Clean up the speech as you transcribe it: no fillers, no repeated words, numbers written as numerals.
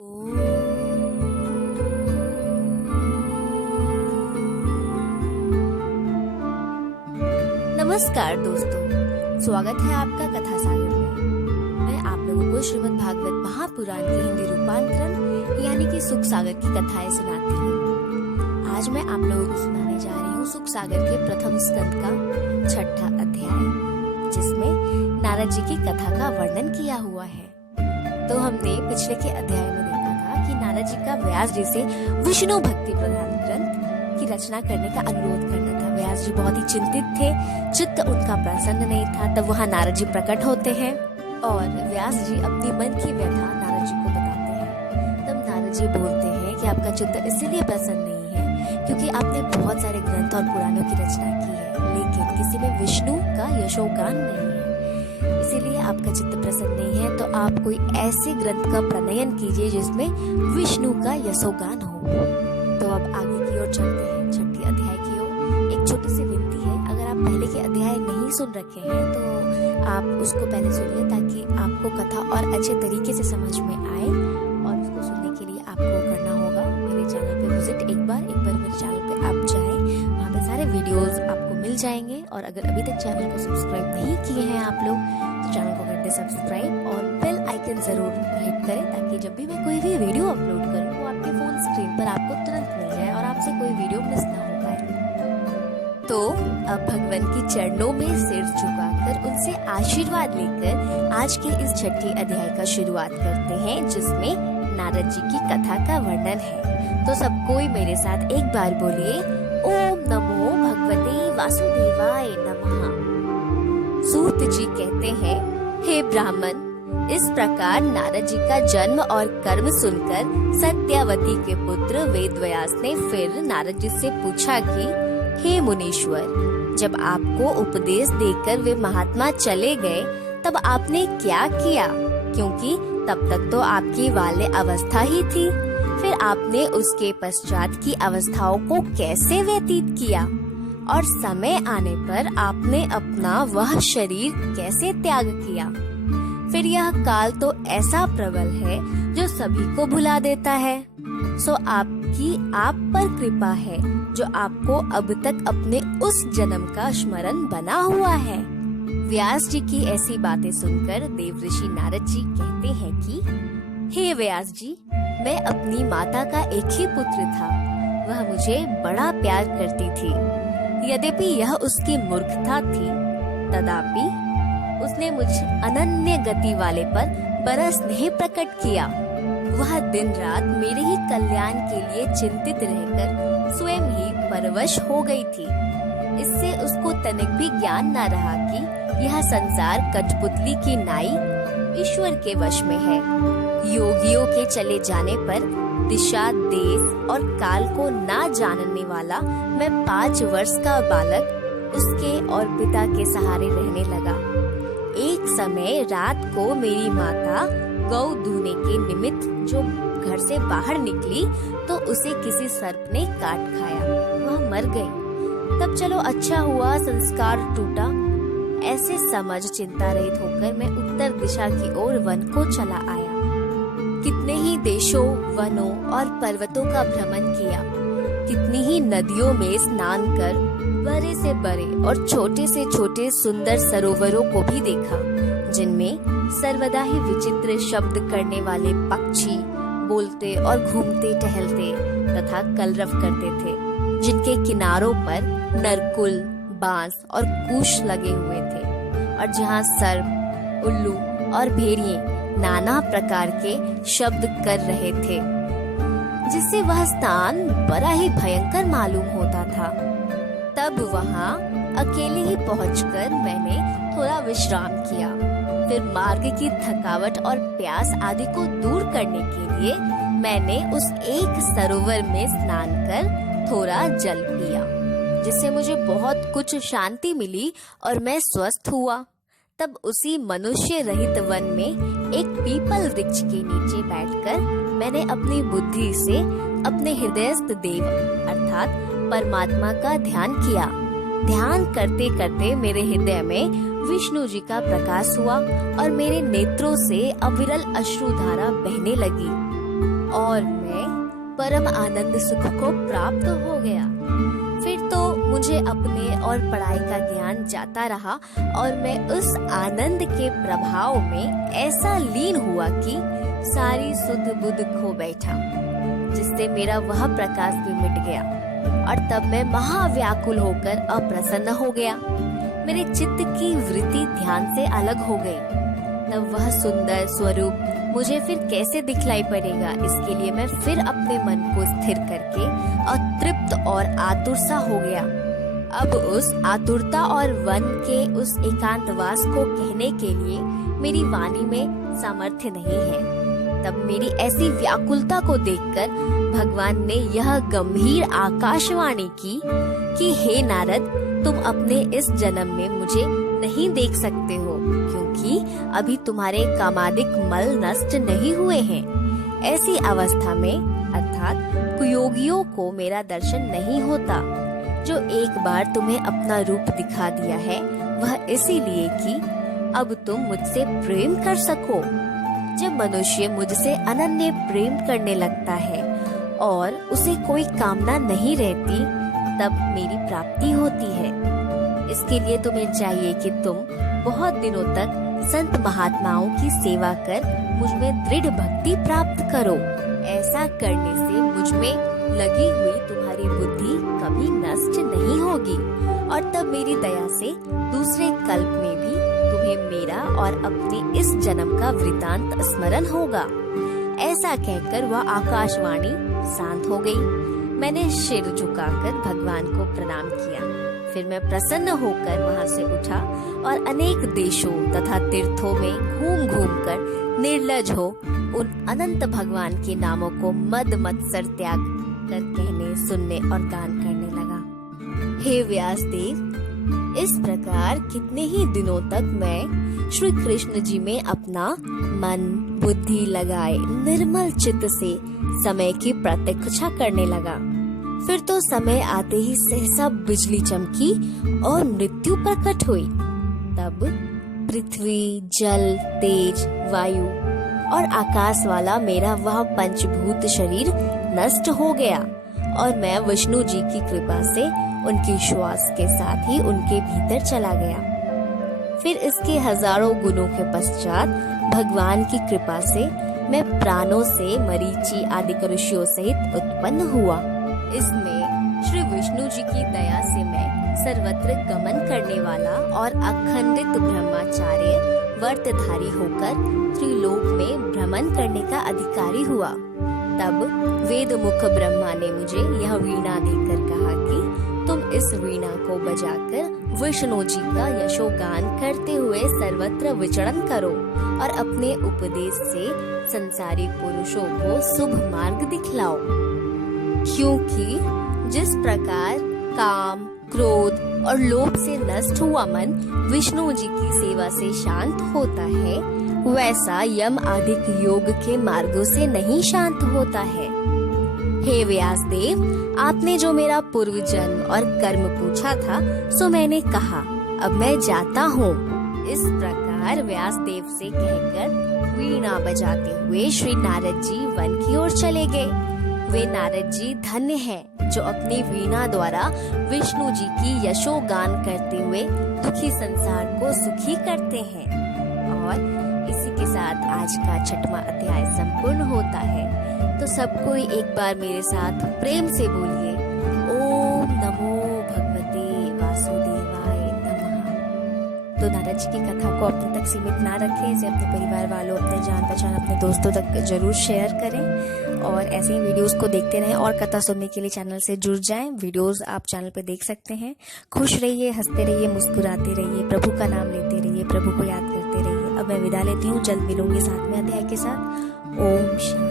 नमस्कार दोस्तों, स्वागत है आपका कथा सागर में। मैं आप लोगों को श्रीमद् भागवत महापुराण के हिंदी रूपांतरण यानी कि सुख सागर की कथाएं सुनाती हूँ। आज मैं आप लोगों को सुनाने जा रही हूँ सुख सागर के प्रथम स्कंद का 6ठा अध्याय, जिसमें नारद जी की कथा का वर्णन किया हुआ है। तो हमने पिछले के अध्याय में देखा था कि नारद जी का व्यास जी से विष्णु भक्ति प्रधान ग्रंथ की रचना करने का अनुरोध करना था। व्यास जी बहुत ही चिंतित थे, चित्त उनका प्रसन्न नहीं था। तब वहाँ नारद जी प्रकट होते हैं और व्यास जी अपनी मन की व्यथा नारद जी को बताते हैं। तब नारद जी बोलते हैं कि आपका चित्त इसीलिए प्रसन्न नहीं है क्योंकि आपने बहुत सारे ग्रंथ और पुराणों की रचना की है, लेकिन किसी में विष्णु का यशोगान नहीं है, इसीलिए आपका चित्त प्रसन्न नहीं है। तो आप कोई ऐसे ग्रंथ का प्रणयन कीजिए जिसमें विष्णु का यशोगान हो। तो अब आगे की ओर चलते हैं, 6ठे अध्याय की ओर। एक छोटी सी विनती है, अगर आप पहले के अध्याय नहीं सुन रखे हैं तो आप उसको पहले सुनिए ताकि आपको कथा और अच्छे तरीके से समझ में आए। और उसको सुनने के लिए आपको करना होगा मेरे चैनल पे विजिट एक बार मेरे चैनल पे आप जाएं, वहाँ पे सारे वीडियोस आपको मिल जाएंगे। और अगर अभी तक चैनल को सब्सक्राइब नहीं किए हैं आप लोग तो चैनल को कर दे सब्सक्राइब और बेल आइकन जरूर हिट करें ताकि जब भी मैं कोई भी वीडियो अपलोड करूँ वो आपके फोन स्क्रीन पर आपको तुरंत मिल जाए और आपसे कोई वीडियो मिस ना हो पाए। तो अब भगवान की चरणों में सिर झुकाकर उनसे आशीर्वाद लेकर आज के इस 6ठे अध्याय का शुरुआत करते हैं, जिसमें नारद जी की कथा का वर्णन है। तो सब कोई मेरे साथ एक बार बोलिए, ओम नमो भगवते वासुदेवाय नमः। सूत जी कहते हैं, हे ब्राह्मण, इस प्रकार नारद जी का जन्म और कर्म सुनकर सत्यावती के पुत्र वेदव्यास ने फिर नारद जी से पूछा कि हे मुनीश्वर, जब आपको उपदेश देकर वे महात्मा चले गए तब आपने क्या किया? क्योंकि तब तक तो आपकी बाल्य अवस्था ही थी। फिर आपने उसके पश्चात की अवस्थाओं को कैसे व्यतीत किया और समय आने पर आपने अपना वह शरीर कैसे त्याग किया? फिर यह काल तो ऐसा प्रबल है जो सभी को भुला देता है। सो आपकी आप पर कृपा है जो आपको अब तक अपने उस जन्म का स्मरण बना हुआ है। व्यास जी की ऐसी बातें सुनकर देवऋषि नारद जी कहते हैं कि हे व्यास जी, मैं अपनी माता का एक ही पुत्र था। वह मुझे बड़ा प्यार करती थी। यद्यपि यह उसकी मूर्खता थी, तथापि उसने मुझ अनन्य गति वाले पर बड़ा स्नेह प्रकट किया। वह दिन रात मेरे ही कल्याण के लिए चिंतित रहकर स्वयं ही परवश हो गई थी। इससे उसको तनिक भी ज्ञान न रहा कि यह संसार कठपुतली की नाई ईश्वर के वश में है। योगियों के चले जाने पर दिशा, देश और काल को ना जानने वाला मैं 5 वर्ष का बालक उसके और पिता के सहारे रहने लगा। एक समय रात को मेरी माता गौ दूने के निमित्त जो घर से बाहर निकली तो उसे किसी सर्प ने काट खाया, वह मर गई। तब चलो अच्छा हुआ संस्कार टूटा। ऐसे समझ चिंता रहित होकर मैं उत्तर दिशा की ओर वन को चला आया। कितने ही देशों, वनों और पर्वतों का भ्रमण किया। कितनी ही नदियों में स्नान कर बड़े से बड़े और छोटे से छोटे सुंदर सरोवरों को भी देखा, जिनमें सर्वदा ही विचित्र शब्द करने वाले पक्षी बोलते और घूमते टहलते तथा कलरव करते थे, जिनके किनारों पर नरकुल, बांस और कूश लगे हुए थे, और जहाँ सर्प, उल्लू और भेड़िए नाना प्रकार के शब्द कर रहे थे, जिससे वह स्थान बड़ा ही भयंकर मालूम होता था। तब वहाँ अकेले ही पहुंचकर मैंने थोड़ा विश्राम किया। फिर मार्ग की थकावट और प्यास आदि को दूर करने के लिए मैंने उस एक सरोवर में स्नान कर थोड़ा जल पिया, जिससे मुझे बहुत कुछ शांति मिली और मैं स्वस्थ हुआ। तब उसी मनुष्य रहित वन में एक पीपल वृक्ष के नीचे बैठकर मैंने अपनी बुद्धि से अपने हृदयस्थ देव अर्थात परमात्मा का ध्यान किया। ध्यान करते करते मेरे हृदय में विष्णु जी का प्रकाश हुआ और मेरे नेत्रों से अविरल अश्रुधारा बहने लगी। और मैं परम आनंद सुख को प्राप्त हो गया। फिर तो मुझे अपने और पढ़ाई का ज्ञान जाता रहा और मैं उस आनंद के प्रभाव में ऐसा लीन हुआ कि सारी सुध बुध खो बैठा, जिससे मेरा वह प्रकाश भी मिट गया और तब मैं महाव्याकुल होकर अप्रसन्न हो गया। मेरे चित्त की वृत्ति ध्यान से अलग हो गई। तब वह सुंदर स्वरूप मुझे फिर कैसे दिखलाई पड़ेगा, इसके लिए मैं फिर अपने मन को स्थिर करके अतृप्त और आतुर सा हो गया। अब उस आतुरता और वन के उस एकांतवास को कहने के लिए मेरी वाणी में सामर्थ्य नहीं है। तब मेरी ऐसी व्याकुलता को देखकर भगवान ने यह गंभीर आकाशवाणी की कि हे नारद, तुम अपने इस जन्म में मुझे नहीं देख सकते हो, क्योंकि अभी तुम्हारे कामादिक मल नष्ट नहीं हुए हैं। ऐसी अवस्था में अर्थात कुयोगियों को मेरा दर्शन नहीं होता। जो एक बार तुम्हें अपना रूप दिखा दिया है वह इसीलिए कि अब तुम मुझसे प्रेम कर सको। जब मनुष्य मुझसे अनन्य प्रेम करने लगता है और उसे कोई कामना नहीं रहती, तब मेरी प्राप्ति होती है। इसके लिए तुम्हें चाहिए कि तुम बहुत दिनों तक संत महात्माओं की सेवा कर मुझ में दृढ़ भक्ति प्राप्त करो। ऐसा करने से मुझ में लगी हुई तुम्हारी बुद्धि कभी नष्ट नहीं होगी और तब मेरी दया से दूसरे कल्प में भी तुम्हें मेरा और अपने इस जन्म का वृतांत स्मरण होगा। ऐसा कहकर वह आकाशवाणी शांत हो गई। मैंने सिर झुकाकर भगवान को प्रणाम किया। फिर मैं प्रसन्न होकर वहां से उठा और अनेक देशों तथा तीर्थों में घूम घूम कर निर्लज हो उन अनंत भगवान के नामों को मद मत्सर त्याग कर कहने, सुनने और गान करने लगा। हे व्यास देव, इस प्रकार कितने ही दिनों तक मैं श्री कृष्ण जी में अपना मन बुद्धि लगाए निर्मल चित्त से समय की प्रतीक्षा करने लगा। फिर तो समय आते ही सहसा बिजली चमकी और मृत्यु प्रकट हुई। तब पृथ्वी, जल, तेज, वायु और आकाश वाला मेरा वह पंचभूत शरीर नष्ट हो गया और मैं विष्णु जी की कृपा से उनकी श्वास के साथ ही उनके भीतर चला गया। फिर इसके हजारों गुणों के पश्चात भगवान की कृपा से मैं प्राणों से मरीचि आदि ऋषियों सहित उत्पन्न हुआ। इसमें श्री विष्णु जी की दया से मैं सर्वत्र गमन करने वाला और अखंडित ब्रह्मचार्य व्रतधारी होकर त्रिलोक में भ्रमण करने का अधिकारी हुआ। तब वेद मुख ब्रह्मा ने मुझे यह वीणा देकर कहा कि तुम इस वीणा को बजाकर विष्णु जी का यशोगान करते हुए सर्वत्र विचरण करो और अपने उपदेश से संसारी पुरुषों को शुभ मार्ग दिखलाओ। क्योंकि जिस प्रकार काम, क्रोध और लोभ से नष्ट हुआ मन विष्णु जी की सेवा से शांत होता है, वैसा यम आदिक योग के मार्गों से नहीं शांत होता है। हे व्यास देव, आपने जो मेरा पूर्व जन्म और कर्म पूछा था सो मैंने कहा, अब मैं जाता हूँ। इस प्रकार व्यास देव से कहकर वीणा बजाते हुए श्री नारद जी वन की ओर चले गए। वे नारद जी धन्य हैं जो अपनी वीणा द्वारा विष्णु जी की यशोगान करते हुए दुखी संसार को सुखी करते हैं। और इसी के साथ आज का 6वां अध्याय संपूर्ण होता है। तो सब कोई एक बार मेरे साथ प्रेम से बोलिए, ओम नमो भगवते वासुदेवाय नमः। तो नारद जी की कथा को अपने तक सीमित ना रखें, इसे अपने परिवार वालों, अपने जान पहचान, अपने दोस्तों तक जरूर शेयर करें और ऐसे ही वीडियोस को देखते रहें और कथा सुनने के लिए चैनल से जुड़ जाएं। वीडियोस आप चैनल पे देख सकते हैं। खुश रहिए, हंसते रहिए, मुस्कुराते रहिए, प्रभु का नाम लेते रहिए, प्रभु को याद करते रहिए। अब मैं विदा लेती हूँ, जल्द मिलूंगी 7वें अध्याय के साथ। ओम शांति।